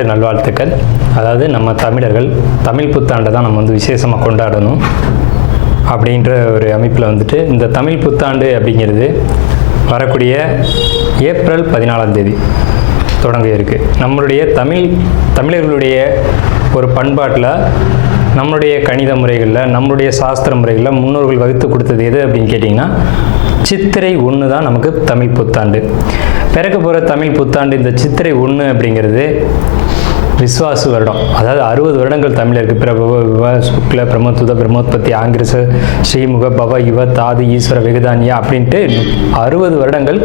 புத்தாண்டு நல்வாழ்த்துக்கள். அதாவது நம்ம தமிழர்கள் தமிழ் புத்தாண்டை தான் நம்ம வந்து விசேஷமாக கொண்டாடணும் அப்படின்ற ஒரு அமைப்பில் வந்துட்டு இந்த தமிழ் புத்தாண்டு அப்படிங்கிறது வரக்கூடிய ஏப்ரல் 14ஆம் தேதி தொடங்க இருக்குது. நம்மளுடைய தமிழர்களுடைய ஒரு பண்பாட்டில், நம்மளுடைய கணித முறைகளில், நம்மளுடைய சாஸ்திர முறைகளில் முன்னோர்கள் வகுத்து கொடுத்தது எது அப்படின்னு கேட்டிங்கன்னா சித்திரை 1 தான் நமக்கு தமிழ் புத்தாண்டு. பிறக்க போகிற தமிழ் புத்தாண்டு இந்த சித்திரை 1 அப்படிங்கிறது விஸ்வாசு வருடம். அதாவது 60 வருடங்கள் தமிழருக்கு பிரபவ விவ சுக்ல பிரமோத்துத பிரமோத்பத்தி ஆங்கிரச ஸ்ரீமுக பவ யுவ தாது ஈஸ்வர வெகுதானியா அப்படின்ட்டு 60 வருடங்கள்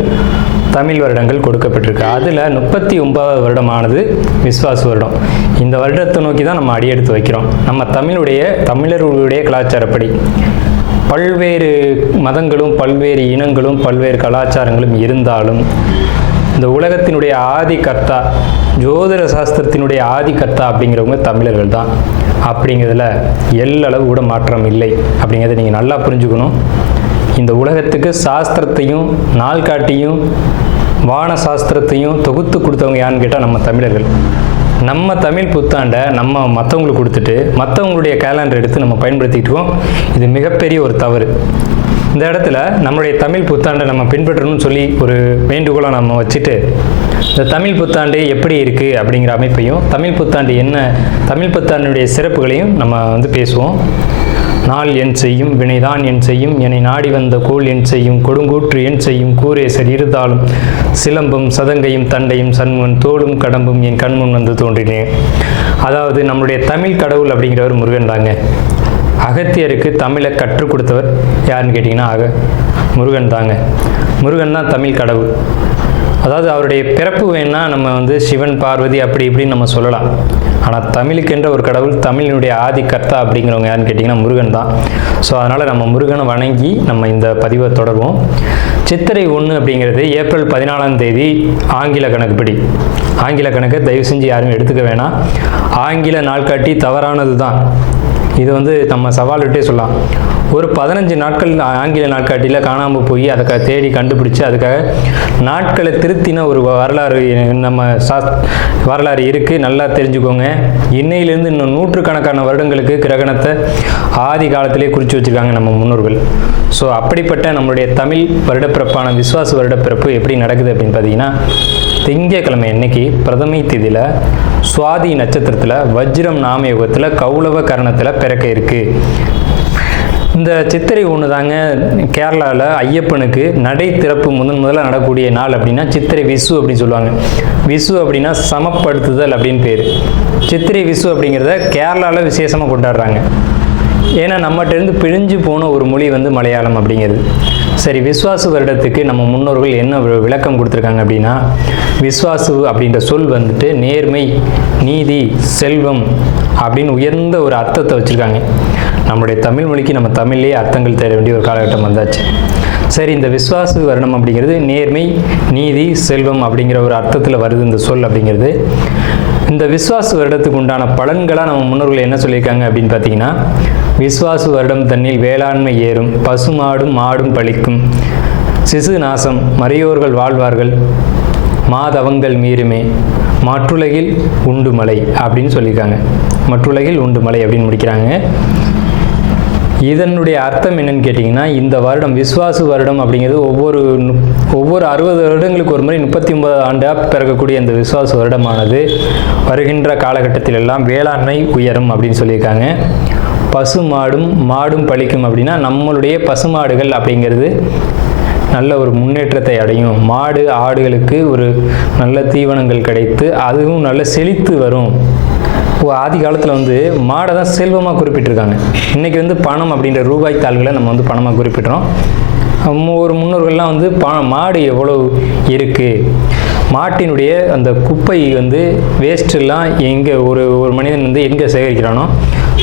தமிழ் வருடங்கள் கொடுக்கப்பட்டிருக்கு. அதில் 39வது வருடமானது விஸ்வாசு வருடம். இந்த வருடத்தை நோக்கி தான் நம்ம அடியெடுத்து வைக்கிறோம். நம்ம தமிழர்களுடைய கலாச்சாரப்படி பல்வேறு மதங்களும் பல்வேறு இனங்களும் பல்வேறு கலாச்சாரங்களும் இருந்தாலும் இந்த உலகத்தினுடைய ஆதி கர்த்தா, ஜோதிட சாஸ்திரத்தினுடைய ஆதி கர்த்தா அப்படிங்கிறவங்க தமிழர்கள் தான். அப்படிங்கிறதுல எல்லளவு கூட மாற்றம் இல்லை. அப்படிங்கிறத நீங்கள் நல்லா புரிஞ்சுக்கணும். இந்த உலகத்துக்கு சாஸ்திரத்தையும் நாள்காட்டியும் வான சாஸ்திரத்தையும் தொகுத்து கொடுத்தவங்க யான்னு கேட்டால் நம்ம தமிழர்கள். நம்ம தமிழ் புத்தாண்டை நம்ம மற்றவங்களுக்கு கொடுத்துட்டு மற்றவங்களுடைய கேலண்டர் எடுத்து நம்ம பயன்படுத்திக்கிட்டு இருக்கோம். இது மிகப்பெரிய ஒரு தவறு. இந்த இடத்துல நம்மளுடைய தமிழ் புத்தாண்டை நம்ம பின்பற்றணும்னு சொல்லி ஒரு வேண்டுகோளை நம்ம வச்சுட்டு இந்த தமிழ் புத்தாண்டு எப்படி இருக்குது அப்படிங்கிற அமைப்பையும், தமிழ் புத்தாண்டு என்ன, தமிழ் புத்தாண்டுடைய சிறப்புகளையும் நம்ம வந்து பேசுவோம். நாள் என் செய்யும் வினைதான் என் செய்யும் என்னை நாடி வந்த கோள் என் செய்யும் கொடுங்கூற்று என் செய்யும் கூரேசர் இருந்தாலும் சிலம்பும் சதங்கையும் தண்டையும் சண்முன் தோளும் கடம்பும் என் கண்முன் வந்து தோன்றினேன். அதாவது நம்மளுடைய தமிழ் கடவுள் அப்படிங்கிறவர் முருகன் தாங்க. அகத்தியருக்கு தமிழை கற்றுக் கொடுத்தவர் யாருன்னு கேட்டிங்கன்னா முருகன் தாங்க. முருகன் தான் தமிழ் கடவுள். அதாவது அவருடைய பிறப்பு வேணா நம்ம வந்து சிவன் பார்வதி அப்படி இப்படின்னு நம்ம சொல்லலாம். ஆனால் தமிழுக்கென்ற ஒரு கடவுள், தமிழினுடைய ஆதி கர்த்தா அப்படிங்கிறவங்க யாருன்னு கேட்டிங்கன்னா முருகன் தான். ஸோ அதனால் நம்ம முருகனை வணங்கி நம்ம இந்த பதிவை தொடர்வோம். சித்திரை 1 அப்படிங்கிறது ஏப்ரல் 14ஆம் தேதி ஆங்கில கணக்குப்படி. ஆங்கில கணக்கை தயவு செஞ்சு யாரும் எடுத்துக்க வேணாம். ஆங்கில நாள்காட்டி தவறானது தான். இது வந்து நம்ம சவால் விட்டே சொல்லலாம். ஒரு 15 நாட்கள் ஆங்கில நாட்காட்டியில் காணாமல் போய் அதை தேடி கண்டுபிடிச்சி அதுக்காக நாட்களை திருத்தின ஒரு வரலாறு நம்ம வரலாறு இருக்குது. நல்லா தெரிஞ்சுக்கோங்க. இன்னையிலேருந்து இன்னும் நூற்றுக்கணக்கான வருடங்களுக்கு கிரகணத்தை ஆதி காலத்திலே குறித்து வச்சுருக்காங்க நம்ம முன்னோர்கள். ஸோ அப்படிப்பட்ட நம்மளுடைய தமிழ் வருடப்பிறப்பான விஸ்வாச வருடப்பிறப்பு எப்படி நடக்குது அப்படின்னு பார்த்தீங்கன்னா, திங்கட்கிழமை அன்னைக்கு பிரதமை திதியில் சுவாதி நட்சத்திரத்தில் வஜ்ரம் நாமயோகத்தில் கௌளவ கரணத்தில் பிறக்க இருக்குது. இந்த சித்திரை 1 தாங்க கேரளாவில் ஐயப்பனுக்கு நடை திறப்பு முதல்ல நடக்கக்கூடிய நாள். அப்படின்னா சித்திரை விசு அப்படின்னு சொல்லுவாங்க. விசு அப்படின்னா சமப்படுத்துதல் அப்படின்னு பேர். சித்திரை விசு அப்படிங்கிறத கேரளாவில் விசேஷமாக கொண்டாடுறாங்க. ஏன்னா நம்மகிட்டேருந்து பிழிஞ்சு போன ஒரு மொழி வந்து மலையாளம் அப்படிங்கிறது. சரி, விஸ்வாசு வருடத்துக்கு நம்ம முன்னோர்கள் என்ன விளக்கம் கொடுத்துருக்காங்க அப்படின்னா, விஸ்வாசு அப்படின்ற சொல் வந்துட்டு நேர்மை, நீதி, செல்வம் அப்படின்னு உயர்ந்த ஒரு அர்த்தத்தை வச்சுருக்காங்க. நம்மளுடைய தமிழ் மொழிக்கு நம்ம தமிழ்லேயே அர்த்தங்கள் தேட வேண்டிய ஒரு காலகட்டம் வந்தாச்சு. சரி, இந்த விஸ்வாசு வருடம் அப்படிங்கிறது நேர்மை, நீதி, செல்வம் அப்படிங்கிற ஒரு அர்த்தத்தில் வருது இந்த சொல் அப்படிங்கிறது. இந்த விஸ்வாசு வருடத்துக்கு உண்டான பலன்களாக நம்ம முன்னோர்கள் என்ன சொல்லியிருக்காங்க அப்படின்னு பார்த்தீங்கன்னா, விஸ்வாசு வருடம் தன்னில் வேளாண்மை ஏறும், பசுமாடும் மாடும் பழிக்கும், சிசு நாசம், மறையோர்கள் வாழ்வார்கள், மாதவங்கள் மீறுமே, மற்றுலகில் உண்டு மலை அப்படின்னு சொல்லியிருக்காங்க. மற்றுலகில் உண்டு மலை அப்படின்னு முடிக்கிறாங்க. இதனுடைய அர்த்தம் என்னன்னு கேட்டிங்கன்னா, இந்த வருடம் விஸ்வாசு வருடம் அப்படிங்கிறது ஒவ்வொரு 60 வருடங்களுக்கு ஒரு முறை 39 ஆண்டாக பிறக்கக்கூடிய இந்த விஸ்வாசு வருடமானது வருகின்ற காலகட்டத்தில் எல்லாம் வேளாண்மை உயரும் அப்படின்னு சொல்லியிருக்காங்க. பசுமாடும் மாடும் பழிக்கும் அப்படின்னா நம்மளுடைய பசுமாடுகள் அப்படிங்கிறது நல்ல ஒரு முன்னேற்றத்தை அடையும். மாடு ஆடுகளுக்கு ஒரு நல்ல தீவனங்கள் கிடைத்து அதுவும் நல்ல செழித்து வரும். ஆதி காலத்தில் வந்து மாடை தான் செல்வமாக குறிப்பிட்டிருக்காங்க. இன்றைக்கி வந்து பணம் அப்படின்ற ரூபாய் தாள்களை நம்ம வந்து பணமாக குறிப்பிட்றோம். ஒரு முன்னோர்கள்லாம் வந்து மாடு எவ்வளோ இருக்குது, மாட்டினுடைய அந்த குப்பை வந்து வேஸ்ட்டெல்லாம் எங்கே ஒரு மனிதன் வந்து எங்கே சேகரிக்கிறானோ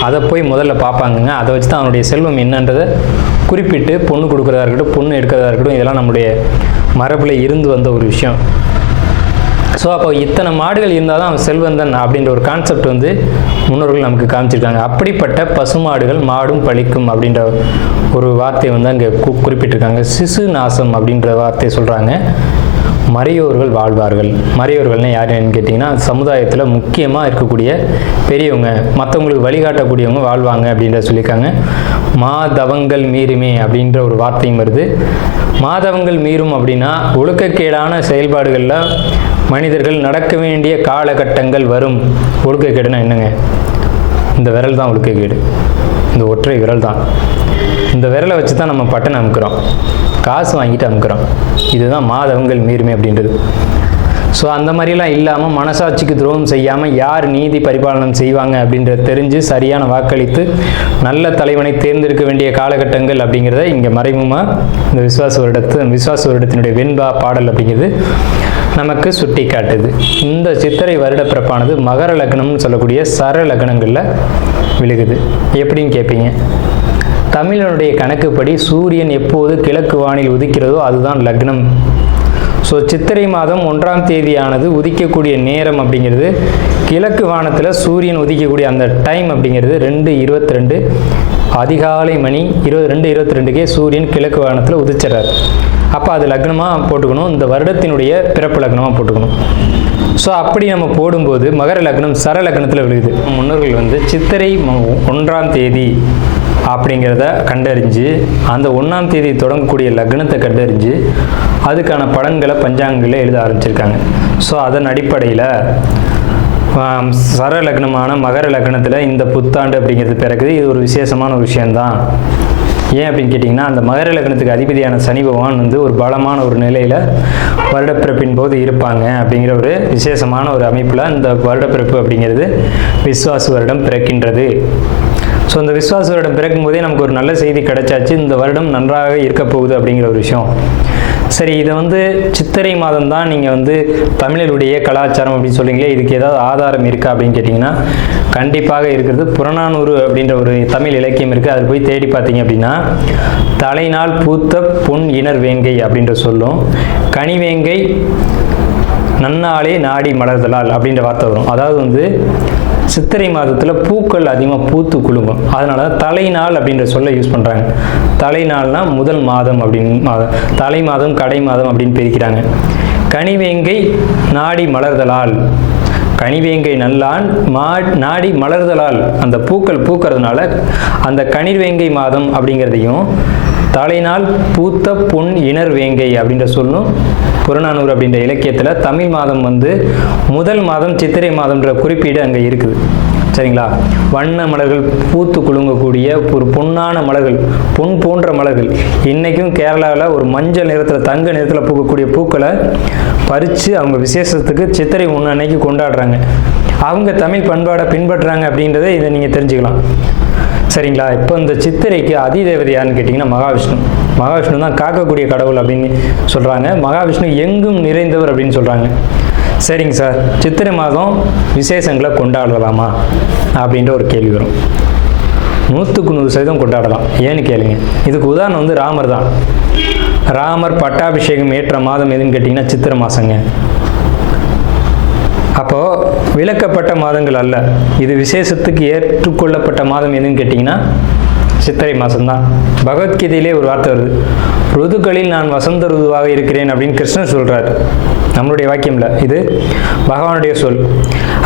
அதை போய் முதல்ல பார்ப்பாங்கங்க. அதை வச்சு தான் அவனுடைய செல்வம் என்னன்றதை குறிப்பிட்டு பொண்ணு கொடுக்குறதா இருக்கட்டும், பொண்ணு எடுக்கிறதா இருக்கட்டும், இதெல்லாம் நம்முடைய மரபில் இருந்து வந்த ஒரு விஷயம். ஸோ அப்போ இத்தனை மாடுகள் இருந்தால் தான் அவன் செல்வந்தன் அப்படின்ற ஒரு கான்செப்ட் வந்து முன்னோர்கள் நமக்கு காமிச்சிருக்காங்க. அப்படிப்பட்ட பசுமாடுகள் மாடும் பழிக்கும் அப்படின்ற ஒரு வார்த்தையை வந்து அங்கே குறிப்பிட்டிருக்காங்க. சிசு நாசம் அப்படின்ற வார்த்தையை சொல்கிறாங்க. மறையோர்கள் வாழ்வார்கள். மறையோர்கள்னால் யாருன்னு கேட்டிங்கன்னா சமுதாயத்தில் முக்கியமாக இருக்கக்கூடிய பெரியவங்க, மற்றவங்களுக்கு வழிகாட்டக்கூடியவங்க வாழ்வாங்க அப்படின்றத சொல்லியிருக்காங்க. மாதவங்கள் மீறுமே அப்படின்ற ஒரு வார்த்தையும் வருது. மாதவங்கள் மீறும் அப்படின்னா ஒழுக்கக்கேடான செயல்பாடுகளில் மனிதர்கள் நடக்க வேண்டிய காலகட்டங்கள் வரும். ஒழுக்கக்கேடுனா என்னங்க? இந்த விரல் தான் ஒழுக்கக்கேடு, இந்த ஒற்றை விரல் தான். இந்த விரலை வச்சு தான் நம்ம பட்டன் அமுக்கிறோம், காசு வாங்கிட்டு அமுக்கிறோம். இதுதான் மாதவங்கள் மீறுமே அப்படின்றது. ஸோ அந்த மாதிரிலாம் இல்லாமல் மனசாட்சிக்கு துரோகம் செய்யாமல் யார் நீதி பரிபாலனம் செய்வாங்க அப்படின்றத தெரிஞ்சு சரியான வாக்களித்து நல்ல தலைவனை தேர்ந்தெடுக்க வேண்டிய காலகட்டங்கள் அப்படிங்கிறத இங்கே மறைமுகமாக இந்த விசுவாச வருடத்தினுடைய வெண்பா பாடல் அப்படிங்கிறது நமக்கு சுட்டி காட்டுது. இந்த சித்திரை வருட பிறப்பானது மகர லக்னம்னு சொல்லக்கூடிய சர லக்னங்களில் விழுகுது. எப்படின்னு கேட்பீங்க? தமிழனுடைய கணக்குப்படி சூரியன் எப்போது கிழக்கு வானில் உதிக்கிறதோ அதுதான் லக்னம். ஸோ சித்திரை மாதம் 1ஆம் தேதியானது உதிக்கக்கூடிய நேரம் அப்படிங்கிறது கிழக்கு வானத்தில் சூரியன் உதிக்கக்கூடிய அந்த டைம் அப்படிங்கிறது 2:22 அதிகாலை மணி 2:22க்கே சூரியன் கிழக்கு வானத்தில் உதிச்சிடறார். அப்போ அது லக்னமாக போட்டுக்கணும், இந்த வருடத்தினுடைய பிறப்பு லக்னமாக போட்டுக்கணும். ஸோ அப்படி நம்ம போடும்போது மகர லக்னம் சர லக்னத்தில் விழுகுது. முன்னோர்கள் சித்திரை 1ஆம் தேதி அப்படிங்கிறத கண்டறிஞ்சு அந்த 1ஆம் தேதி தொடங்கக்கூடிய லக்னத்தை கண்டறிஞ்சு அதுக்கான பலன்களை பஞ்சாங்கங்களில் எழுத ஆரம்பிச்சிருக்காங்க. ஸோ அதன் அடிப்படையில் சர லக்னமான மகர லக்னத்தில் இந்த புத்தாண்டு அப்படிங்கிறது பிறகுது. இது ஒரு விசேஷமான ஒரு விஷயந்தான். ஏன் அப்படின்னு கேட்டிங்கன்னா, அந்த மகர லக்னத்துக்கு அதிபதியான சனி பகவான் ஒரு பலமான ஒரு நிலையில் வருடப்பிறப்பின் போது இருப்பாங்க அப்படிங்கிற ஒரு விசேஷமான ஒரு அமைப்பில் இந்த வருடப்பிறப்பு அப்படிங்கிறது விஸ்வாச வருடம் பிறக்கின்றது. ஸோ இந்த விஸ்வாச வருடம் பிறக்கும் போதே நமக்கு ஒரு நல்ல செய்தி கிடைச்சாச்சு, இந்த வருடம் நன்றாக இருக்க போகுது அப்படிங்கிற ஒரு விஷயம். சரி, இதை சித்திரை மாதம் தான் நீங்கள் தமிழருடைய கலாச்சாரம் அப்படின்னு சொல்லிங்களே, இதுக்கு ஏதாவது ஆதாரம் இருக்கா அப்படின்னு கேட்டிங்கன்னா கண்டிப்பாக இருக்கிறது. புறநானூறு அப்படின்ற ஒரு தமிழ் இலக்கியம் இருக்குது. அதில் போய் தேடி பார்த்தீங்க அப்படின்னா தலைநாள் பூத்த பொன் இனர் வேங்கை அப்படின்ற சொல்லும், கனிவேங்கை நன்னாளே நாடி மலர்தலால் அப்படின்ற வார்த்தை வரும். அதாவது சித்திரை மாதத்தில் பூக்கள் அதிகமாக பூத்து குலுங்கும். அதனால தான் தலைநாள் அப்படின்ற சொல்ல யூஸ் பண்ணுறாங்க. தலைநாள்னா முதல் மாதம் அப்படின்னு, தலை மாதம் கடை மாதம் அப்படின்னு பிரிக்கிறாங்க. கனிவேங்கை நாடி மலர்தலால், கனிவேங்கை நல்லான் நாடி மலர்தலால், அந்த பூக்கள் பூக்கிறதுனால அந்த கனிவேங்கை மாதம் அப்படிங்கிறதையும் தலைநாள் பூத்த பொன் இனர் வேங்கை அப்படின்ற சொல்லும் புறநானூறு அப்படின்ற இலக்கியத்தில் தமிழ் மாதம் முதல் மாதம் சித்திரை மாதம்ன்ற குறிப்பீடு அங்கே இருக்குது. சரிங்களா? வண்ண மலர்கள் பூத்து குலுங்கக்கூடிய ஒரு பொன்னான மலர்கள், பொன் போன்ற மலர்கள். இன்றைக்கும் கேரளாவில் ஒரு மஞ்சள் நிறத்தில் தங்க நிறத்தில் பூக்கக்கூடிய பூக்களை பறித்து அவங்க விசேஷத்துக்கு சித்திரை 1 அன்னைக்கு கொண்டாடுறாங்க. அவங்க தமிழ் பண்பாடை பின்பற்றுறாங்க அப்படின்றத இதை நீங்கள் தெரிஞ்சுக்கலாம். சரிங்களா? இப்போ இந்த சித்திரைக்கு அதிதேவதை யாருன்னு கேட்டிங்கன்னா மகாவிஷ்ணு. மகாவிஷ்ணு தான் காக்கக்கூடிய கடவுள் அப்படின்னு சொல்கிறாங்க. மகாவிஷ்ணு எங்கும் நிறைந்தவர் அப்படின்னு சொல்கிறாங்க. சரிங்க சார், சித்திரை மாதம் விசேஷங்களை கொண்டாடலாமா அப்படின்ற ஒரு கேள்வி வரும். 100% கொண்டாடலாம். ஏன்னு கேளுங்க. இதுக்கு உதாரணம் ராமர் தான். ராமர் பட்டாபிஷேகம் ஏற்ற மாதம் எதுன்னு கேட்டிங்கன்னா சித்திரை மாதங்க. அப்போது விலக்கப்பட்ட மாதங்கள் அல்ல, இது விசேஷத்துக்கு ஏற்றுக்கொள்ளப்பட்ட மாதம் எதுன்னு கேட்டிங்கன்னா சித்திரை மாதம்தான். பகவத்கீதையிலே ஒரு வார்த்தை வருது, ருதுக்களில் நான் வசந்த ருதுவாக இருக்கிறேன் அப்படின்னு கிருஷ்ணன் சொல்கிறார். நம்மளுடைய வாக்கியம் இல்லை, இது பகவானுடைய சொல்.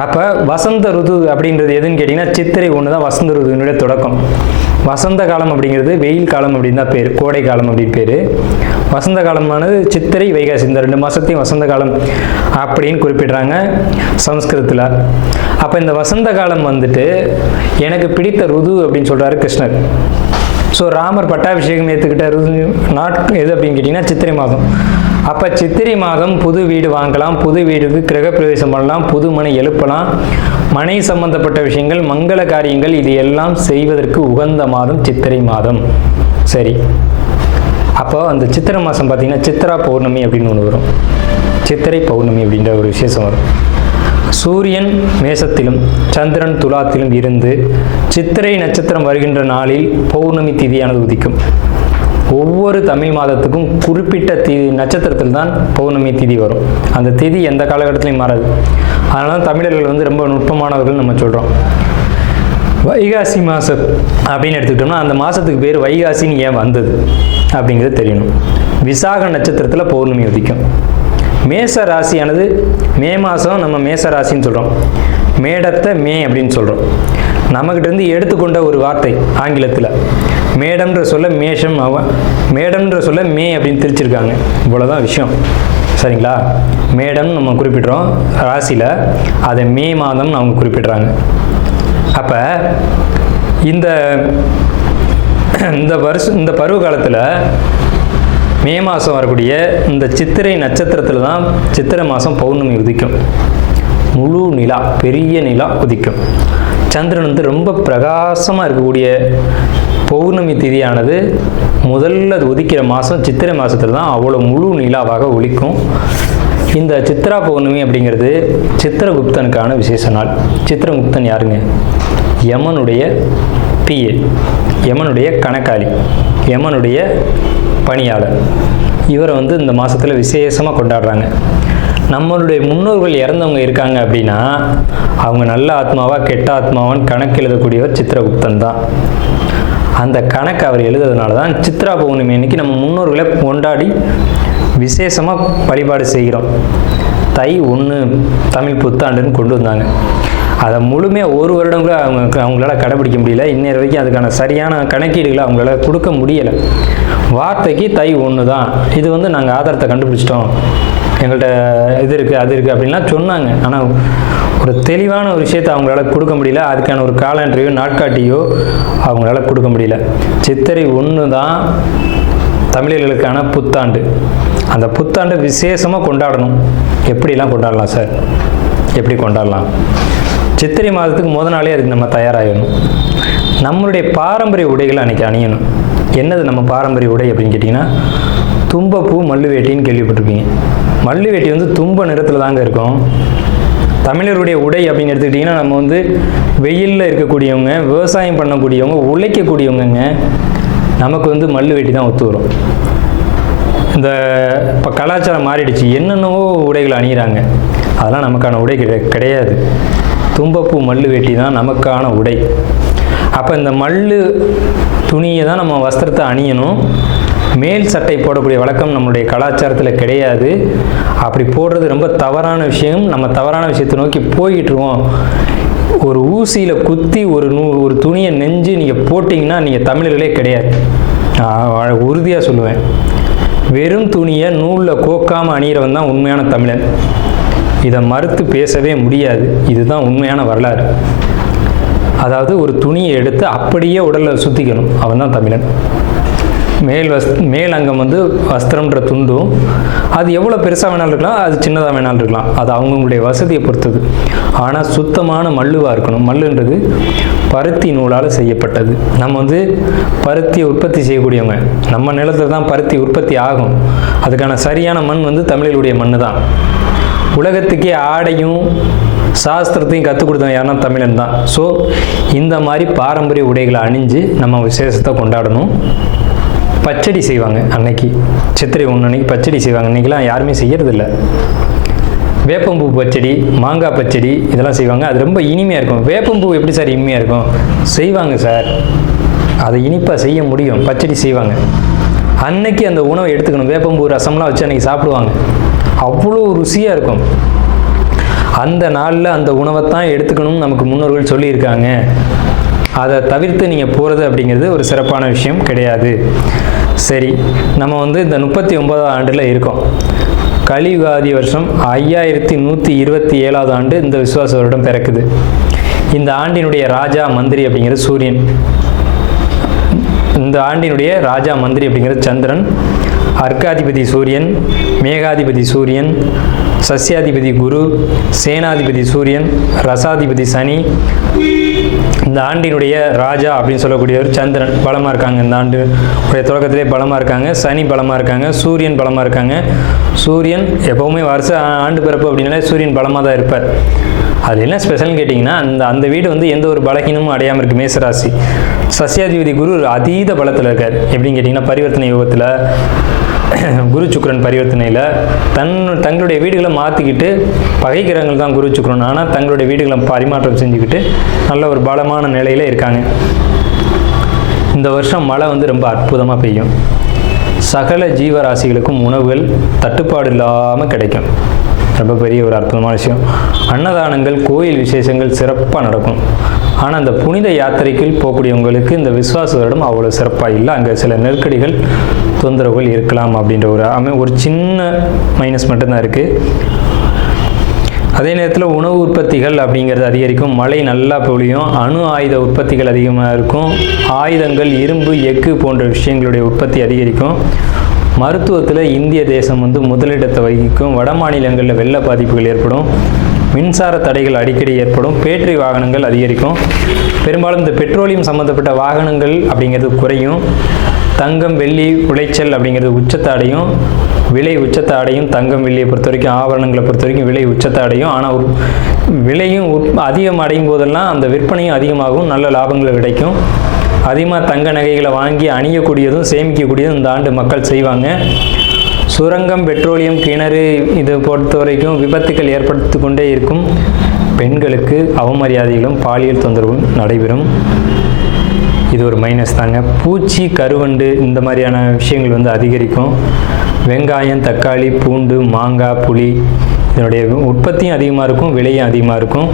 அப்போ வசந்த ருது அப்படின்றது எதுன்னு கேட்டிங்கன்னா சித்திரை 1 தான் வசந்த ருதுவினுடைய தொடக்கம். வசந்த காலம் அப்படிங்கிறது வெயில் காலம் அப்படின்னு தான் பேர், கோடை காலம் அப்படின்னு பேர். வசந்த காலமானது சித்திரை வைகாசி, இந்த 2 மாதத்தையும் வசந்த காலம் அப்படின்னு குறிப்பிடுறாங்க சமஸ்கிருதத்தில். அப்போ இந்த வசந்த காலம் எனக்கு பிடித்த ருது அப்படின்னு சொல்கிறாரு கிருஷ்ணர். ஸோ ராமர் பட்டாபிஷேகம் ஏற்றுக்கிட்ட நாட்கள் எது அப்படின்னு கேட்டிங்கன்னா சித்திரை மாதம். அப்போ சித்திரை மாதம் புது வீடு வாங்கலாம், புது வீடுக்கு கிரகப்பிரவேசம் பண்ணலாம், புது மனை எழுப்பலாம், மனை சம்பந்தப்பட்ட விஷயங்கள், மங்கள காரியங்கள், இது எல்லாம் செய்வதற்கு உகந்த மாதம் சித்திரை மாதம். சரி, அப்போ அந்த சித்திரை மாதம் பார்த்திங்கன்னா சித்திரா பௌர்ணமி அப்படின்னு ஒன்று வரும். சித்திரை பௌர்ணமி அப்படின்ற ஒரு விசேஷம் வரும். சூரியன் மேசத்திலும் சந்திரன் துலாத்திலும் இருந்து சித்திரை நட்சத்திரம் வருகின்ற நாளில் பௌர்ணமி திதியானது உதிக்கும். ஒவ்வொரு தமிழ் மாதத்துக்கும் குறிப்பிட்ட நட்சத்திரத்தில் தான் பௌர்ணமி திதி வரும். அந்த திதி எந்த காலகட்டத்திலையும் மாறாது. அதனால தான் தமிழர்கள் ரொம்ப நுட்பமானவர்கள் நம்ம சொல்கிறோம். வைகாசி மாதம் அப்படின்னு எடுத்துக்கிட்டோம்னா அந்த மாதத்துக்கு பேர் வைகாசின்னு ஏன் வந்தது அப்படிங்கிறது தெரியணும். விசாக நட்சத்திரத்தில் பௌர்ணமி உதிக்கும். மேச ராசியானது மே மாதம் நம்ம மேச ராசின்னு சொல்கிறோம், மேடத்தை மே அப்படின்னு சொல்கிறோம். நம்மக்கிட்டேருந்து எடுத்துக்கொண்ட ஒரு வார்த்தை ஆங்கிலத்தில். மேடம்ன்ற சொல்ல மேஷம், மேடம்ன்ற சொல்ல மே அப்படின்னு திரிச்சிருக்காங்க. இவ்வளோதான் விஷயம், சரிங்களா? மேடம் நம்ம குறிப்பிட்றோம் ராசியில், அதை மே மாதம்னு அவங்க குறிப்பிட்றாங்க. அப்போ இந்த பருவ காலத்தில் மே மாதம் வரக்கூடிய இந்த சித்திரை நட்சத்திரத்தில் தான் சித்திரை மாதம் பௌர்ணமி உதிக்கும். முழு நிலா, பெரிய நிலா உதிக்கும். சந்திரன் வந்து ரொம்ப பிரகாசமாக இருக்கக்கூடிய பௌர்ணமி திதியானது முதல்ல உதிக்கிற மாதம் சித்திரை மாதத்தில் தான் அவ்வளோ முழு நிலாவாக ஒலிக்கும். இந்த சித்ரா பௌர்ணமி அப்படிங்கிறது சித்திரகுப்தனுக்கான விசேஷ நாள். சித்திரகுப்தன் யாருங்க? யமனுடைய பிஏ, யமனுடைய கணக்காளி, யமனுடைய பணியாளர். இவரை வந்து இந்த மாதத்தில் விசேஷமாக கொண்டாடுறாங்க. நம்மளுடைய முன்னோர்கள் இறந்தவங்க இருக்காங்க அப்படின்னா அவங்க நல்ல ஆத்மாவா கெட்ட ஆத்மாவான்னு கணக்கு எழுதக்கூடியவர் சித்திரகுப்தன் தான். அந்த கணக்கு அவர் எழுதுறதுனால தான் சித்ரா பௌர்ணமி அன்னைக்கு நம்ம முன்னோர்களை கொண்டாடி விசேஷமாக வழிபாடு செய்கிறோம். தை 1 தமிழ் புத்தாண்டுன்னு கொண்டு வந்தாங்க. அதை முழுமையாக ஒரு வருடம் கூட அவங்களால கடைபிடிக்க முடியல. இன்னொரு வரைக்கும் அதுக்கான சரியான கணக்கீடுகளை அவங்களால கொடுக்க முடியலை. வார்த்தைக்கு தை 1 தான், இது வந்து நாங்கள் ஆதாரத்தை கண்டுபிடிச்சிட்டோம், எங்கள்கிட்ட இது இருக்குது அது இருக்குது அப்படின்லாம் சொன்னாங்க. ஆனால் ஒரு தெளிவான ஒரு விஷயத்தை அவங்களால கொடுக்க முடியல. அதுக்கான ஒரு காலண்டரையோ நாட்காட்டியோ அவங்களால கொடுக்க முடியல. சித்திரை 1 தான் தமிழர்களுக்கான புத்தாண்டு. அந்த புத்தாண்டை விசேஷமாக கொண்டாடணும். எப்படிலாம் கொண்டாடலாம் சார்? எப்படி கொண்டாடலாம்? சித்திரை மாதத்துக்கு முத நாளே அதுக்கு நம்ம தயாராகணும். நம்மளுடைய பாரம்பரிய உடைகளை அன்றைக்கி அணியணும். என்னது நம்ம பாரம்பரிய உடை அப்படின்னு கேட்டிங்கன்னா, தும்பப்பூ மல்லு வேட்டின்னு கேள்விப்பட்டிருப்பீங்க. மல்லு வேட்டி வந்து தும்ப நிறத்தில் தாங்க இருக்கும். தமிழருடைய உடை அப்படின்னு எடுத்துக்கிட்டிங்கன்னா, நம்ம வந்து வெயிலில் இருக்கக்கூடியவங்க, விவசாயம் பண்ணக்கூடியவங்க, உழைக்கக்கூடியவங்க, நமக்கு வந்து மல்லு வேட்டி தான் ஒத்து வரும். இந்த இப்போ கலாச்சாரம் மாறிடுச்சு, என்னென்னவோ உடைகள் அணிகிறாங்க. அதெல்லாம் நமக்கான உடை கிடையாது. தும்பப்பூ மல்லு வேட்டி தான் நமக்கான உடை. அப்போ இந்த மல்லு துணியை தான் நம்ம வஸ்திரத்தை அணியணும். மேல் சட்டை போடக்கூடிய வழக்கம் நம்மளுடைய கலாச்சாரத்தில் கிடையாது. அப்படி போடுறது ரொம்ப தவறான விஷயம். நம்ம தவறான விஷயத்தை நோக்கி போய்கிட்டு இருக்கோம். ஒரு ஊசியில் குத்தி ஒரு துணியை நெஞ்சு நீங்கள் போட்டிங்கன்னா நீங்கள் தமிழர்களே கிடையாது. உறுதியாக சொல்லுவேன். வெறும் துணியை நூலில் கோக்காமல் அணிகிறவன் தான் உண்மையான தமிழன். இதை மறுத்து பேசவே முடியாது. இதுதான் உண்மையான வரலாறு. அதாவது ஒரு துணியை எடுத்து அப்படியே உடலில் சுற்றிக்கணும், அவன் தான் தமிழன். மேல் அங்கம் வந்து வஸ்திரம்ன்ற துண்டும், அது எவ்வளோ பெருசாக வேணாலும் இருக்கலாம், அது சின்னதாக வேணாலும் இருக்கலாம். அது அவங்களுடைய வசதியை பொறுத்தது. ஆனால் சுத்தமான மல்லுவாக இருக்கணும். மல்லுன்றது பருத்தி நூலால் செய்யப்பட்டது. நம்ம வந்து பருத்தியை உற்பத்தி செய்யக்கூடியவங்க. நம்ம நிலத்தில் தான் பருத்தி உற்பத்தி ஆகும். அதுக்கான சரியான மண் வந்து தமிழர்களுடைய மண் தான். உலகத்துக்கே ஆடையும் சாஸ்திரத்தையும் கற்றுக் கொடுத்தவங்க யாருன்னா தமிழன் தான். ஸோ இந்த மாதிரி பாரம்பரிய உடைகளை அணிஞ்சு நம்ம விசேஷத்தை கொண்டாடணும். பச்சடி செய்வாங்க அன்னைக்கு, சித்திரை 1 அன்னைக்கு பச்சடி செய்வாங்க. இன்றைக்கெலாம் யாருமே செய்யறதில்ல. வேப்பம்பூ பச்சடி, மாங்காய் பச்சடி இதெல்லாம் செய்வாங்க. அது ரொம்ப இனிமையாக இருக்கும். வேப்பம்பூ எப்படி சார் இனிமையாக இருக்கும்? செய்வாங்க சார், அதை இனிப்பாக செய்ய முடியும். பச்சடி செய்வாங்க. அன்னைக்கு அந்த உணவை எடுத்துக்கணும். வேப்பம்பூ ரசம்லாம் வச்சு அன்றைக்கி சாப்பிடுவாங்க. அவ்வளோ ருசியாக இருக்கும். அந்த நாளில் அந்த உணவை தான் எடுத்துக்கணும்னு நமக்கு முன்னோர்கள் சொல்லியிருக்காங்க. அதை தவிர்த்து நீங்கள் போகிறது அப்படிங்கிறது ஒரு சிறப்பான விஷயம் கிடையாது. சரி, நம்ம வந்து இந்த 39ஆம் ஆண்டில் இருக்கோம். கலியுகாதி வருஷம் 5127ஆவது ஆண்டு இந்த விசுவாச வருடம் பிறக்குது. இந்த ஆண்டினுடைய ராஜா மந்திரி அப்படிங்கிறது சூரியன். இந்த ஆண்டினுடைய ராஜா மந்திரி அப்படிங்கிறது சந்திரன். அர்க்காதிபதி சூரியன், மேகாதிபதி சூரியன், சஸ்யாதிபதி குரு, சேனாதிபதி சூரியன், ரசாதிபதி சனி. இந்த ஆண்டினுடைய ராஜா அப்படின்னு சொல்லக்கூடியவர் சந்திரன் பலமாக இருக்காங்க. இந்த ஆண்டு உடைய தொடக்கத்திலே பலமாக இருக்காங்க. சனி பலமாக இருக்காங்க. சூரியன் பலமாக இருக்காங்க. சூரியன் எப்போவுமே வருஷ ஆண்டு பிறப்பு அப்படின்னாலே சூரியன் பலமாக தான் இருப்பார். அது என்ன ஸ்பெஷல்னு கேட்டிங்கன்னா, அந்த வீடு வந்து எந்த ஒரு பலகீனமும் அடையாமல் இருக்குது. மேசராசி. சஸ்யாதிபதி குரு அதீத பலத்தில் இருக்கார். எப்படின்னு கேட்டிங்கன்னா, பரிவர்த்தனை யோகத்தில் குரு சுக்கிரன் பரிவர்த்தனையில் தங்களுடைய வீடுகளை மாற்றிக்கிட்டு, பகை கிரகங்கள் தான் குரு சுக்கிரன், ஆனால் தங்களுடைய வீடுகளை பரிமாற்றம் செஞ்சுக்கிட்டு நல்ல ஒரு பலமான நிலையில் இருக்காங்க. இந்த வருஷம் மழை வந்து ரொம்ப அற்புதமாக பெய்யும். சகல ஜீவராசிகளுக்கும் உணவுகள் தட்டுப்பாடு இல்லாமல் கிடைக்கும். ரொம்ப பெரிய ஒரு அற்புதமான விஷயம். அன்னதானங்கள், கோயில் விசேஷங்கள் சிறப்பாக நடக்கும். ஆனால் அந்த புனித யாத்திரைக்கு போகக்கூடியவங்களுக்கு இந்த விஸ்வாச வருடம் அவ்வளோ சிறப்பாக இல்லை. அங்கே சில நெருக்கடிகள், தொந்தரவுகள் இருக்கலாம் அப்படின்ற ஒரு சின்ன மைனஸ் மட்டும்தான் இருக்குது. அதே நேரத்தில் உணவு உற்பத்திகள் அப்படிங்கிறது அதிகரிக்கும். மழை நல்லா பொழியும். அணு ஆயுத உற்பத்திகள் அதிகமாக இருக்கும். ஆயுதங்கள், இரும்பு, எஃகு போன்ற விஷயங்களுடைய உற்பத்தி அதிகரிக்கும். மருத்துவத்தில் இந்திய தேசம் முதலிடத்தை வகிக்கும். வட மாநிலங்களில் வெள்ள பாதிப்புகள் ஏற்படும். மின்சார தடைகள் அடிக்கடி ஏற்படும். பேட்டரி வாகனங்கள் அதிகரிக்கும். பெரும்பாலும் இந்த பெட்ரோலியம் சம்மந்தப்பட்ட வாகனங்கள் அப்படிங்கிறது குறையும். தங்கம், வெள்ளி உளைச்சல் அப்படிங்கிறது உச்சத்தை அடையும். விலை உச்சத்தை அடையும். தங்கம், வெள்ளியை பொறுத்த வரைக்கும், ஆபரணங்களை பொறுத்த வரைக்கும் விலை உச்சத்தை அடையும். ஆனால் விலையும் அதிகம் அடையும் போதெல்லாம் அந்த விற்பனையும் அதிகமாகும். நல்ல லாபங்கள் கிடைக்கும். அதிகமாக தங்க நகைகளை வாங்கி அணியக்கூடியதும் சேமிக்கக்கூடியதும் இந்த ஆண்டு மக்கள் செய்வாங்க. சுரங்கம், பெட்ரோலியம், கிணறு இதை பொறுத்த வரைக்கும் விபத்துக்கள் ஏற்படுத்தி கொண்டே இருக்கும். பெண்களுக்கு அவமரியாதைகளும் பாலியல் தொந்தரவும் நடைபெறும். இது ஒரு மைனஸ் தாங்க. பூச்சி, கருவண்டு இந்த மாதிரியான விஷயங்கள் அதிகரிக்கும். வெங்காயம், தக்காளி, பூண்டு, மாங்காய், புளி இதனுடைய உற்பத்தியும் அதிகமாக இருக்கும். விலையும் அதிகமாக இருக்கும்.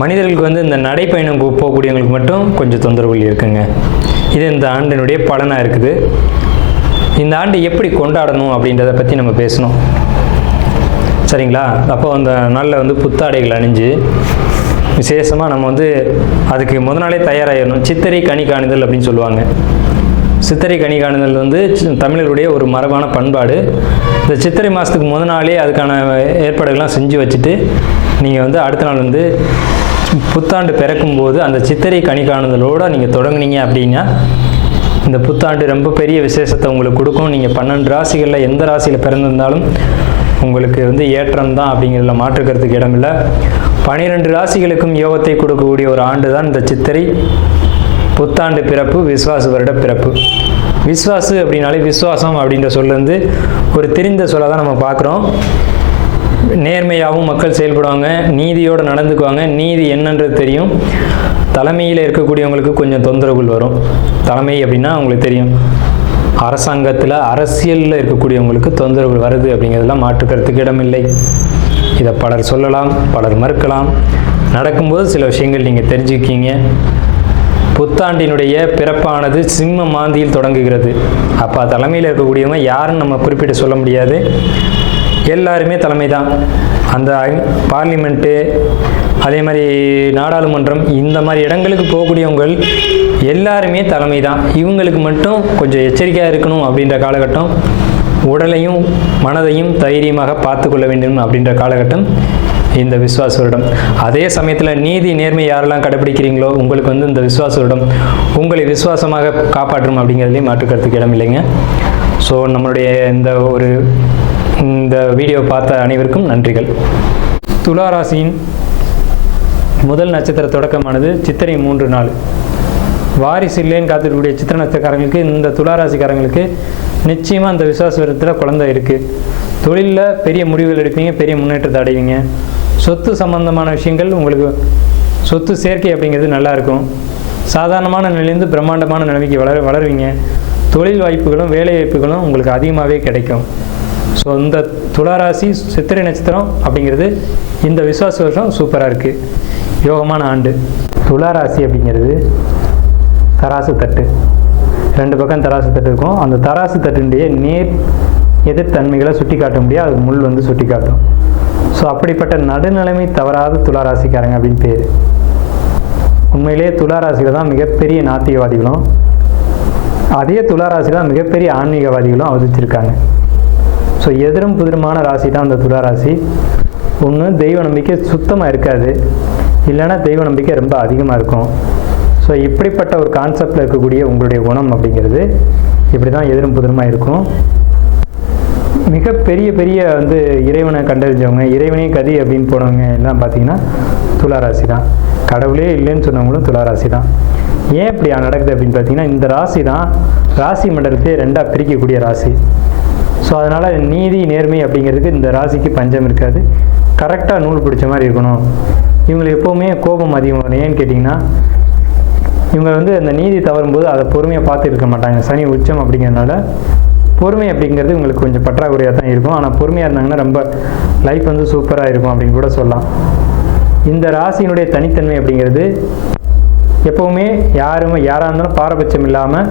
மனிதர்களுக்கு இந்த நடைப்பயணம் போகக்கூடியவங்களுக்கு மட்டும் கொஞ்சம் தொந்தரவுகள் இருக்குங்க. இது இந்த ஆண்டினுடைய பலனாக இருக்குது. இந்த ஆண்டு எப்படி கொண்டாடணும் அப்படின்றத பற்றி நம்ம பேசணும், சரிங்களா? அப்போ அந்த நாளில் புத்தாடைகள் அணிஞ்சு விசேஷமாக நம்ம அதுக்கு முத நாளே தயாராகிடணும். சித்திரை கனி காணுதல் அப்படின்னு சொல்லுவாங்க. சித்திரை கனி காணுதல் தமிழருடைய ஒரு மரபான பண்பாடு. இந்த சித்திரை மாதத்துக்கு முத நாளே அதுக்கான ஏற்பாடுகள்லாம் செஞ்சு வச்சுட்டு நீங்கள் அடுத்த நாள் புத்தாண்டு பிறக்கும்போது அந்த சித்திரை கனி காணுதலோடு நீங்கள் தொடங்குனீங்க அப்படின்னா இந்த புத்தாண்டு ரொம்ப பெரிய விசேஷத்தை உங்களுக்கு கொடுக்கும். நீங்கள் 12 ராசிகளில் எந்த ராசியில் பிறந்திருந்தாலும் உங்களுக்கு ஏற்றம் தான் அப்படிங்கிறதுல மாற்றுக்கிறதுக்கு இடமில்லை. 12 ராசிகளுக்கும் யோகத்தை கொடுக்கக்கூடிய ஒரு ஆண்டு தான் இந்த சித்திரை புத்தாண்டு பிறப்பு, விஸ்வாச வருட பிறப்பு. விஸ்வாசு அப்படின்னாலே விஸ்வாசம் அப்படின்ற சொல்ல ஒரு தெரிந்த சொல்ல தான் நம்ம பார்க்குறோம். நேர்மையாகவும் மக்கள் செயல்படுவாங்க, நீதியோடு நடந்துக்குவாங்க. நீதி என்னன்றது தெரியும். தலைமையில் இருக்கக்கூடியவங்களுக்கு கொஞ்சம் தொந்தரவுகள் வரும். தலைமை அப்படின்னா உங்களுக்கு தெரியும், அரசாங்கத்தில் அரசியலில் இருக்கக்கூடியவங்களுக்கு தொந்தரவுகள் வருது அப்படிங்கிறதெல்லாம் மாற்றுக்கிறதுக்கு இடமில்லை. இதை பலர் சொல்லலாம், பலர் மறுக்கலாம். நடக்கும்போது சில விஷயங்கள் நீங்கள் தெரிஞ்சுக்கிங்க. புத்தாண்டினுடைய பிறப்பானது சிம்ம மாந்தியில் தொடங்குகிறது. அப்போ தலைமையில் இருக்கக்கூடியவங்க யாருன்னு நம்ம குறிப்பிட்டு சொல்ல முடியாது. எல்லாருமே தலைமை தான். அந்த பார்லிமெண்ட்டு, அதே மாதிரி நாடாளுமன்றம், இந்த மாதிரி இடங்களுக்கு போகக்கூடியவங்க எல்லாருமே தலைமை தான். இவங்களுக்கு மட்டும் கொஞ்சம் எச்சரிக்கையாக இருக்கணும் அப்படின்ற காலகட்டம். உடலையும் மனதையும் தைரியமாக பார்த்து கொள்ள வேண்டும் அப்படின்ற காலகட்டம் இந்த விஸ்வாச வருடம். அதே சமயத்தில் நீதி, நேர்மை யாரெல்லாம் கடைபிடிக்கிறீங்களோ உங்களுக்கு இந்த விஸ்வாச வருடம் உங்களை விசுவாசமாக காப்பாற்றும் அப்படிங்கிறதுலையும் மாற்றுக்கிறதுக்கு இடம் இல்லைங்க. ஸோ நம்மளுடைய இந்த வீடியோ பார்த்த அனைவருக்கும் நன்றிகள். துளாராசியின் முதல் நட்சத்திர தொடக்கமானது சித்திரை 3 நாள். வாரிசு இல்லைன்னு காத்திருக்கக்கூடிய சித்திரை நட்சத்திரக்காரங்களுக்கு, இந்த துளாராசிக்காரங்களுக்கு நிச்சயமாக அந்த விசுவாச வருடத்தில் குழந்தை இருக்குது. தொழிலில் பெரிய முடிவுகள் எடுப்பீங்க, பெரிய முன்னேற்றத்தை அடைவீங்க. சொத்து சம்பந்தமான விஷயங்கள், உங்களுக்கு சொத்து சேர்க்கை அப்படிங்கிறது நல்லாயிருக்கும். சாதாரணமான நிலையிலேருந்து பிரம்மாண்டமான நிலைமைக்கு வளருவீங்க. தொழில் வாய்ப்புகளும் வேலை வாய்ப்புகளும் உங்களுக்கு அதிகமாகவே கிடைக்கும். ஸோ இந்த துளாராசி சித்திரை நட்சத்திரம் அப்படிங்கிறது இந்த விஸ்வாச வருஷம் சூப்பராக இருக்குது. யோகமான ஆண்டு. துளாராசி அப்படிங்கிறது தராசு தட்டு. 2 பக்கம் தராசு தட்டு இருக்கும். அந்த தராசு தட்டுடைய நேர் எதிர்த்தன்மைகளை சுட்டி காட்ட முடியாது, அது முள் சுட்டி காட்டும். ஸோ அப்படிப்பட்ட நடுநிலைமை தவறாத துளாராசிக்காரங்க அப்படின்னு பேர். உண்மையிலேயே துளாராசியில் தான் மிகப்பெரிய நாத்திகவாதிகளும், அதே துளாராசியில் தான் மிகப்பெரிய ஆன்மீகவாதிகளும் அவதரிச்சிருக்காங்க. ஸோ எதிரும் புதிருமான ராசி தான் அந்த துளாராசி. ஒன்று தெய்வ நம்பிக்கை சுத்தமாக இருக்காது, இல்லைன்னா தெய்வ நம்பிக்கை ரொம்ப அதிகமாக இருக்கும். ஸோ இப்படிப்பட்ட ஒரு கான்செப்டில் இருக்கக்கூடிய உங்களுடைய குணம் அப்படிங்கிறது இப்படி தான் எதிரும் புதிருமாக இருக்கும். மிகப்பெரிய பெரிய இறைவனை கண்டறிஞ்சவங்க, இறைவனே கதி அப்படின்னு போனவங்க எல்லாம் பார்த்தீங்கன்னா துளாராசி தான். கடவுளே இல்லைன்னு சொன்னவங்களும் துளாராசி தான். ஏன் இப்படி நடக்குது அப்படின்னு பார்த்தீங்கன்னா, இந்த ராசி தான் ராசி மண்டலத்தை 2ஆக பிரிக்கக்கூடிய ராசி. ஸோ அதனால் நீதி, நேர்மை அப்படிங்கிறதுக்கு இந்த ராசிக்கு பஞ்சம் இருக்காது. கரெக்டாக நூல் பிடிச்ச மாதிரி இருக்கணும். இவங்களுக்கு எப்போவுமே கோபம் அதிகம் வரும். ஏன்னு கேட்டிங்கன்னா, இவங்க வந்து அந்த நீதி தவறும்போது அதை பொறுமையாக பார்த்து இருக்க மாட்டாங்க. சனி உச்சம் அப்படிங்கிறதுனால பொறுமை அப்படிங்கிறது உங்களுக்கு கொஞ்சம் பற்றாக்குறையாக தான் இருக்கும். ஆனால் பொறுமையாக இருந்தாங்கன்னா ரொம்ப லைஃப் வந்து சூப்பராக இருக்கும் அப்படின்னு கூட சொல்லலாம். இந்த ராசியினுடைய தனித்தன்மை அப்படிங்கிறது எப்போவுமே யாராக இருந்தாலும் பாரபட்சம் இல்லாமல்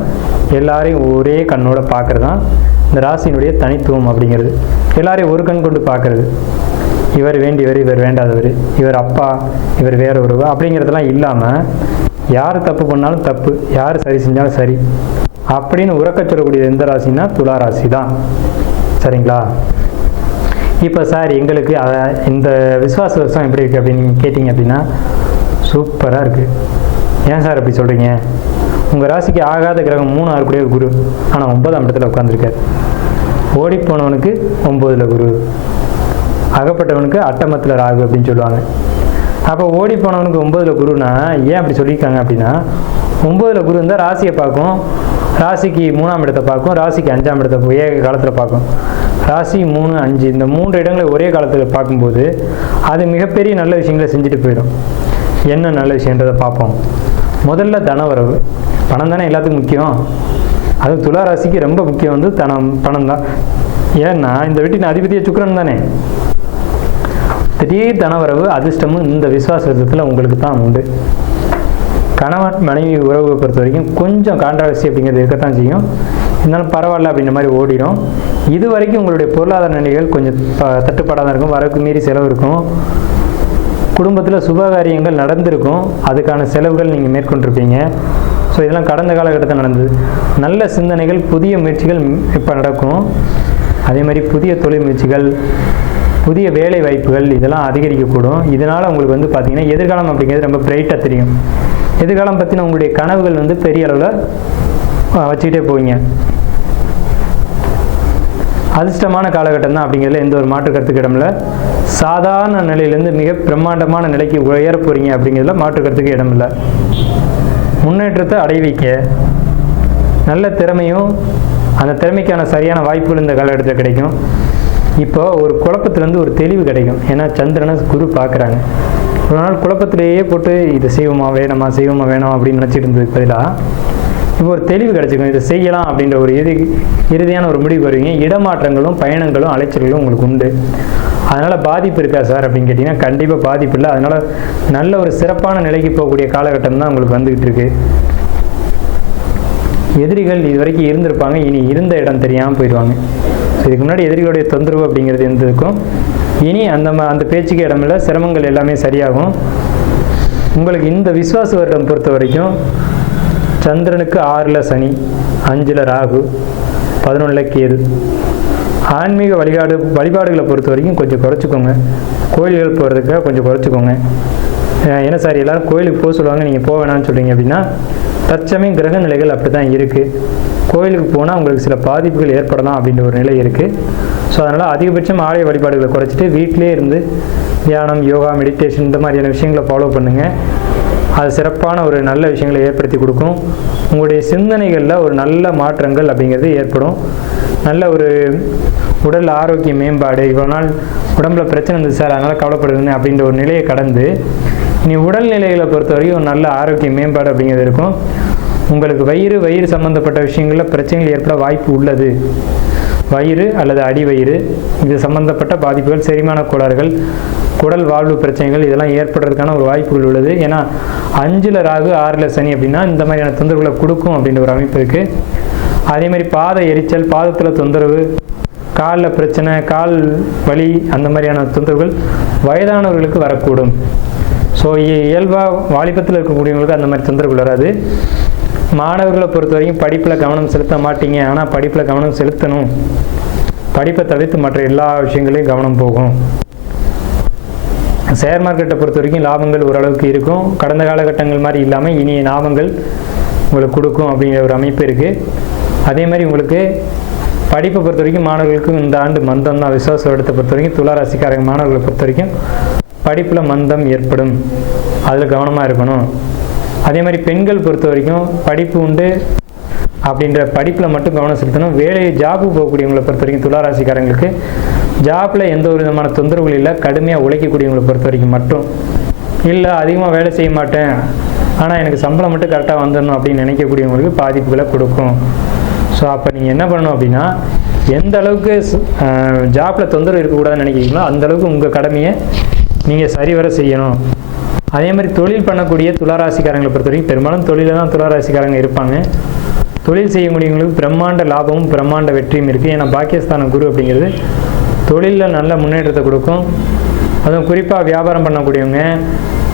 எல்லாரையும் ஒரே கண்ணோட பார்க்குறது தான் இந்த ராசியினுடைய தனித்துவம் அப்படிங்கிறது. எல்லாரையும் ஒரு கண் கொண்டு பார்க்குறது. இவர் வேண்டியவர், இவர் வேண்டாதவர், இவர் அப்பா, இவர் வேற ஒருவர் அப்படிங்கிறதெல்லாம் இல்லாமல் யார் தப்பு பண்ணாலும் தப்பு, யார் சரி செஞ்சாலும் சரி அப்படின்னு உறக்க சொல்லக்கூடிய எந்த ராசின்னா துலா ராசி தான். சரிங்களா? இப்போ சார் எங்களுக்கு இந்த விசுவாச வருஷம் எப்படி இருக்குது அப்படின்னு நீங்கள் கேட்டிங்க அப்படின்னா சூப்பராக இருக்குது. ஏன் சார் அப்படி சொல்கிறீங்க? உங்கள் ராசிக்கு ஆகாத கிரகம் 3 ஆகக்கூடிய குரு, ஆனால் 9ஆம் இடத்துல உட்காந்துருக்கார். ஓடிப்போனவனுக்கு 9ல் குரு, அகப்பட்டவனுக்கு அட்டமத்தில் ராகு அப்படின்னு சொல்லுவாங்க. அப்போ ஓடிப்போனவனுக்கு 9ல் குருனா ஏன் அப்படி சொல்லியிருக்காங்க அப்படின்னா 9ல் குரு இருந்தால் ராசியை பார்க்கும், ராசிக்கு 3ஆம் இடத்தை பார்க்கும், ராசிக்கு 5ஆம் இடத்தை ஏக காலத்தில் பார்க்கும். ராசி 3, 5 இந்த 3 இடங்களை ஒரே காலத்தில் பார்க்கும்போது அது மிகப்பெரிய நல்ல விஷயங்களை செஞ்சுட்டு போயிடும். என்ன நல்ல விஷயன்றதை பார்ப்போம். முதல்ல தனவரவு. பணம் தானே எல்லாத்துக்கும் முக்கியம். அது துலா ராசிக்கு ரொம்ப முக்கியம் வந்து பணம் தான். ஏன்னா இந்த வீட்டின் அதிபதிய சுக்கிரன் தானே. திடீர் தனவரவு அதிர்ஷ்டமும் இந்த விசுவாச வருஷத்தில் உங்களுக்கு தான் உண்டு. கணவன் மனைவி உறவை பொறுத்த வரைக்கும் கொஞ்சம் கான்ட்ராவர்சி அப்படிங்கிறது இருக்கத்தான் செய்யும். இருந்தாலும் பரவாயில்ல அப்படின்ற மாதிரி ஓடிடும். இது வரைக்கும் உங்களுடைய பொருளாதார நிலைகள் கொஞ்சம் தட்டுப்பாடாக இருக்கும். வரவுக்கு மீறி செலவு இருக்கும். குடும்பத்தில் சுபகாரியங்கள் நடந்திருக்கும், அதுக்கான செலவுகள் நீங்கள் மேற்கொண்டிருப்பீங்க. ஸோ இதெல்லாம் கடந்த காலகட்டத்தில் நடந்தது. நல்ல சிந்தனைகள், புதிய முயற்சிகள் இப்போ நடக்கும். அதே மாதிரி புதிய தொழில் முயற்சிகள், புதிய வேலை வாய்ப்புகள் இதெல்லாம் அதிகரிக்கக்கூடும். இதனால் உங்களுக்கு வந்து பார்த்திங்கன்னா எதிர்காலம் அப்படிங்கிறது ரொம்ப பிரைட்டாக தெரியும். எதிர்காலம் பற்றின உங்களுடைய கனவுகள் வந்து பெரிய அளவில் வச்சுக்கிட்டே போவீங்க. அதிர்ஷ்டமான காலகட்டம் தான் அப்படிங்கிறதுல எந்த ஒரு மாற்று கருத்துக்கு இடமில்ல. சாதாரண நிலையிலேருந்து மிக பிரம்மாண்டமான நிலைக்கு உயர போகிறீங்க அப்படிங்கிறதுல மாற்று கருத்துக்கு இடமில்லை. முன்னேற்றத்தை அடைவிக்க நல்ல திறமையும் அந்த திறமைக்கான சரியான வாய்ப்புகள் இந்த காலகட்டத்தில் கிடைக்கும். இப்போ ஒரு குழப்பத்திலேருந்து ஒரு தெளிவு கிடைக்கும். ஏன்னா சந்திரனை குரு பார்க்குறாங்க. ஒரு நாள் குழப்பத்திலேயே போட்டு இதை செய்வோமா வேணாம் அப்படின்னு நினச்சிட்டு இருந்ததுக்கு பதிலாக இப்போ ஒரு தெளிவு கிடைச்சிக்கும். இதை செய்யலாம் அப்படின்ற ஒரு இறுதியான ஒரு முடிவு வருவீங்க. இடமாற்றங்களும் பயணங்களும் அலைச்சல்களும் உங்களுக்கு உண்டு. அதனால் பாதிப்பு இருக்கா சார் அப்படின்னு கேட்டிங்கன்னா கண்டிப்பாக பாதிப்பு இல்லை. அதனால் நல்ல ஒரு சிறப்பான நிலைக்கு போகக்கூடிய காலகட்டம் தான் உங்களுக்கு வந்துக்கிட்டு இருக்கு. எதிரிகள் இது வரைக்கும் இருந்திருப்பாங்க, இனி இருந்த இடம் தெரியாமல் போயிடுவாங்க. இதுக்கு முன்னாடி எதிரிகளுடைய தொந்தரவு அப்படிங்கிறது இருந்திருக்கும். இனி அந்த பேச்சுக்கு இடமில்லை. சிரமங்கள் எல்லாமே சரியாகும். உங்களுக்கு இந்த விசுவாச வருடம் பொறுத்த வரைக்கும் சந்திரனுக்கு 6ல் சனி, 5ல் ராகு, 11ல் கேது. ஆன்மீக வழிபாடுகளை பொறுத்த வரைக்கும் கொஞ்சம் குறைச்சிக்கோங்க. கோயில்கள் போகிறதுக்காக கொஞ்சம் குறைச்சிக்கோங்க. ஏன்னா சார் எல்லோரும் கோயிலுக்கு போக சொல்லுவாங்க, நீங்கள் போக வேணாம்னு சொல்கிறீங்க அப்படின்னா தற்சமயம் கிரக நிலைகள் அப்படி தான் இருக்குது. கோயிலுக்கு போனால் உங்களுக்கு சில பாதிப்புகள் ஏற்படலாம் அப்படின்ற ஒரு நிலை இருக்குது. ஸோ அதனால் அதிகபட்சம் ஆலய வழிபாடுகளை குறைச்சிட்டு வீட்டிலே இருந்து தியானம், யோகா, மெடிடேஷன் இந்த மாதிரியான விஷயங்களை ஃபாலோ பண்ணுங்கள். அது சிறப்பான ஒரு நல்ல விஷயங்களை ஏற்படுத்தி கொடுக்கும். உங்களுடைய சிந்தனைகளில் ஒரு நல்ல மாற்றங்கள் அப்படிங்கிறது ஏற்படும். நல்ல ஒரு உடல் ஆரோக்கிய மேம்பாடு. இவ்வளோ நாள் உடம்புல பிரச்சனை இருந்தது சார், அதனால் கவலைப்படுதுன்னு அப்படின்ற ஒரு நிலையை கடந்து இனி உடல்நிலைகளை பொறுத்த வரைக்கும் ஒரு நல்ல ஆரோக்கிய மேம்பாடு அப்படிங்கிறது இருக்கும். உங்களுக்கு வயிறு சம்மந்தப்பட்ட விஷயங்களில் பிரச்சனைகள் ஏற்பட வாய்ப்பு உள்ளது. வயிறு அல்லது அடிவயிறு இது சம்பந்தப்பட்ட பாதிப்புகள், செரிமான கோளாறுகள், குடல் வாழ்வு பிரச்சனைகள் இதெல்லாம் ஏற்படுறதுக்கான ஒரு வாய்ப்புகள் உள்ளது. ஏன்னா 5ல் ராகு 6ல் சனி அப்படின்னா இந்த மாதிரியான தொந்தரவுகளை கொடுக்கும் அப்படின்ற ஒரு அமைப்பு இருக்குது. அதே மாதிரி பாத எரிச்சல், பாதத்தில் தொந்தரவு, காலில் பிரச்சனை, கால் வலி அந்த மாதிரியான தொந்தரவுகள் வயதானவர்களுக்கு வரக்கூடும். ஸோ இயல்பாக வாலிபத்தில் இருக்கக்கூடியவங்களுக்கு அந்த மாதிரி தொந்தரவுகள் வராது. மாணவர்களை பொறுத்த வரைக்கும் படிப்பில் கவனம் செலுத்த மாட்டீங்க, ஆனால் படிப்பில் கவனம் செலுத்தணும். படிப்பை தவிர்த்து மற்ற எல்லா விஷயங்களையும் கவனம் போகும். ஷேர் மார்க்கெட்டை பொறுத்த வரைக்கும் லாபங்கள் ஓரளவுக்கு இருக்கும். கடந்த காலகட்டங்கள் மாதிரி இல்லாமல் இனிய லாபங்கள் உங்களுக்கு கொடுக்கும் அப்படிங்கிற ஒரு அமைப்பு இருக்குது. அதே மாதிரி உங்களுக்கு படிப்பை பொறுத்த வரைக்கும் மாணவர்களுக்கும் இந்த ஆண்டு மந்தம் தான். விசுவாச வருடத்தை பொறுத்த வரைக்கும் துளாராசிக்காரங்க மாணவர்களை பொறுத்த வரைக்கும் படிப்பில் மந்தம் ஏற்படும், அதில் கவனமாக இருக்கணும். அதே மாதிரி பெண்கள் பொறுத்த வரைக்கும் படிப்பு உண்டு அப்படின்ற படிப்பில் மட்டும் கவனம் செலுத்தணும். ஜாபு போகக்கூடியவங்களை பொறுத்த வரைக்கும் துளாராசிக்காரங்களுக்கு ஜாப்பில் எந்த ஒரு விதமான தொந்தரவுகள் இல்லை. கடுமையாக உழைக்கக்கூடியவங்களை பொறுத்த வரைக்கும் மட்டும் இல்லை அதிகமாக வேலை செய்ய மாட்டேன் ஆனால் எனக்கு சம்பளம் மட்டும் கரெக்டாக வந்துடணும் அப்படின்னு நினைக்கக்கூடியவங்களுக்கு பாதிப்புகளை கொடுக்கும். ஸோ அப்போ நீங்கள் என்ன பண்ணணும் அப்படின்னா, எந்த அளவுக்கு ஜாப்பில் தொந்தரவு இருக்கக்கூடாதுன்னு நினைக்கிறீங்களோ அந்த அளவுக்கு உங்கள் கடமையை நீங்கள் சரிவர செய்யணும். அதே மாதிரி தொழில் பண்ணக்கூடிய துளாராசிக்காரங்களை பொறுத்த வரைக்கும் பெரும்பாலும் தொழிலில் தான் துளாராசிக்காரங்க இருப்பாங்க. தொழில் செய்யக்கூடியவங்களுக்கு பிரம்மாண்ட லாபமும் பிரம்மாண்ட வெற்றியும் இருக்குது. ஏன்னா பாக்கியஸ்தான குரு அப்படிங்கிறது தொழிலில் நல்ல முன்னேற்றத்தை கொடுக்கும். அதுவும் குறிப்பாக வியாபாரம் பண்ணக்கூடியவங்க,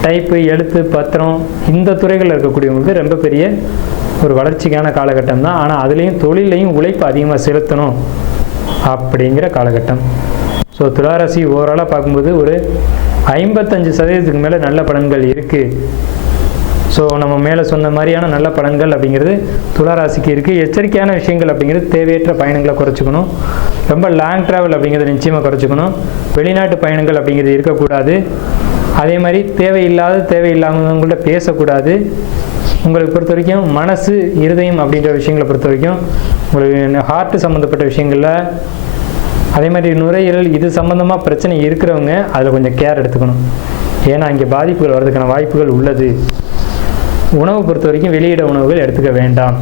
டைப்பு, எழுத்து, பத்திரம் இந்த துறைகளில் இருக்கக்கூடியவங்களுக்கு ரொம்ப பெரிய ஒரு வளர்ச்சிக்கான காலகட்டம் தான். ஆனால் அதுலேயும் தொழிலையும் உழைப்பு அதிகமாக செலுத்தணும் அப்படிங்கிற காலகட்டம். ஸோ துளாராசி ஓவராலாக பார்க்கும்போது ஒரு 55% மேலே நல்ல பலன்கள் இருக்குது. ஸோ நம்ம மேலே சொன்ன மாதிரியான நல்ல பலன்கள் அப்படிங்கிறது துளாராசிக்கு இருக்குது. எச்சரிக்கையான விஷயங்கள் அப்படிங்கிறது தேவையற்ற பயணங்களை குறைச்சிக்கணும். ரொம்ப லாங் ட்ராவல் அப்படிங்கிறத நிச்சயமாக குறைச்சிக்கணும். வெளிநாட்டு பயணங்கள் அப்படிங்கிறது இருக்கக்கூடாது. அதே மாதிரி தேவையில்லாதவங்கள்ட்ட பேசக்கூடாது. உங்களுக்கு பொறுத்த வரைக்கும் மனசு, இருதயம் அப்படின்ற விஷயங்களை பொறுத்த வரைக்கும் உங்களுக்கு ஹார்ட்டு சம்மந்தப்பட்ட விஷயங்களில், அதே மாதிரி நுரையீரல் இது சம்மந்தமாக பிரச்சனை இருக்கிறவங்க அதில் கொஞ்சம் கேர் எடுத்துக்கணும். ஏன்னா இங்கே பாதிப்புகள் வர்றதுக்கான வாய்ப்புகள் உள்ளது. உணவு பொறுத்த வரைக்கும் வெளியிட உணவுகள் எடுத்துக்க வேண்டாம்.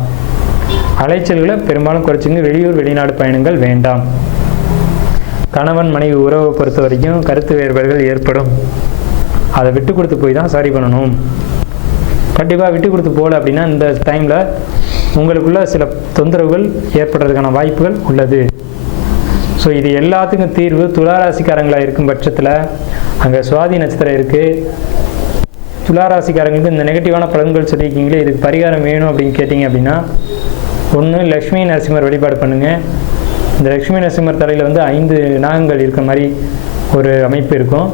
அலைச்சல்களை பெரும்பாலும் குறைச்சிங்க. வெளியூர் வெளிநாடு பயணங்கள் வேண்டாம். கணவன் மனைவி உறவை பொறுத்த வரைக்கும் கருத்து வேறுபாடுகள் ஏற்படும். அதை விட்டு கொடுத்து போய் தான் சரி பண்ணணும். கண்டிப்பாக விட்டு கொடுத்து போகல அப்படின்னா இந்த டைமில் உங்களுக்குள்ள சில தொந்தரவுகள் ஏற்படுறதுக்கான வாய்ப்புகள் உள்ளது. ஸோ இது எல்லாத்துக்கும் தீர்வு துளாராசிக்காரங்களாக இருக்கும் பட்சத்தில் அங்கே சுவாதி நட்சத்திரம் இருக்குது. துளாராசிக்காரங்களுக்கு இந்த நெகட்டிவான பலன்கள் சொல்லியிருக்கீங்களே, இதுக்கு பரிகாரம் வேணும் அப்படின்னு கேட்டிங்க அப்படின்னா, ஒன்று லக்ஷ்மி நரசிம்மர் வழிபாடு பண்ணுங்கள். இந்த லக்ஷ்மி நரசிம்மர் தலையில் 5 நாகங்கள் இருக்க மாதிரி ஒரு அமைப்பு இருக்கும்.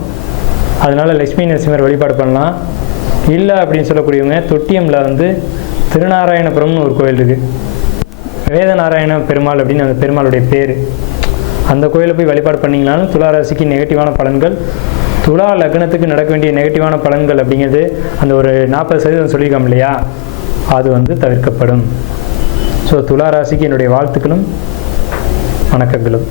அதனால் லக்ஷ்மி நரசிம்மர் வழிபாடு பண்ணலாம். இல்லை அப்படின்னு சொல்லக்கூடியவங்க தொட்டியமில் திருநாராயணபுரம்னு ஒரு கோயில் இருக்குது. வேதநாராயண பெருமாள் அப்படின்னு அந்த பெருமாளுடைய பேர். அந்த கோயிலை போய் வழிபாடு பண்ணிங்கனாலும் துளாராசிக்கு நெகட்டிவான பலன்கள், துலா லக்னத்துக்கு நடக்க வேண்டிய நெகட்டிவான பலன்கள் அப்படிங்கிறது அந்த ஒரு 40% சொல்லியிருக்கோம் இல்லையா, அது தவிர்க்கப்படும். ஸோ துளாராசிக்கு என்னுடைய வாழ்த்துக்களும் வணக்கங்களும்.